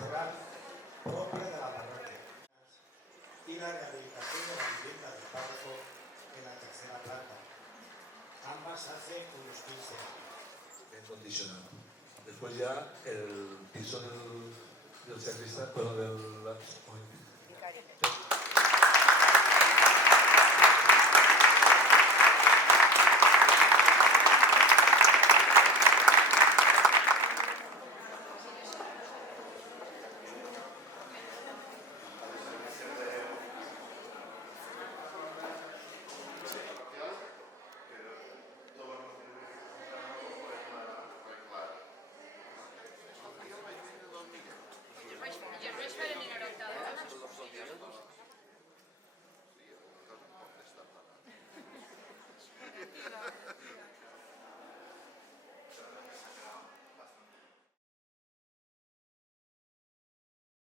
pastoral propia de la parroquia y la rehabilitación de la vivienda del párroco en la tercera planta. Ambas hace unos 15 años. Bien condicionado. Después ya el piso del sacristán, bueno, del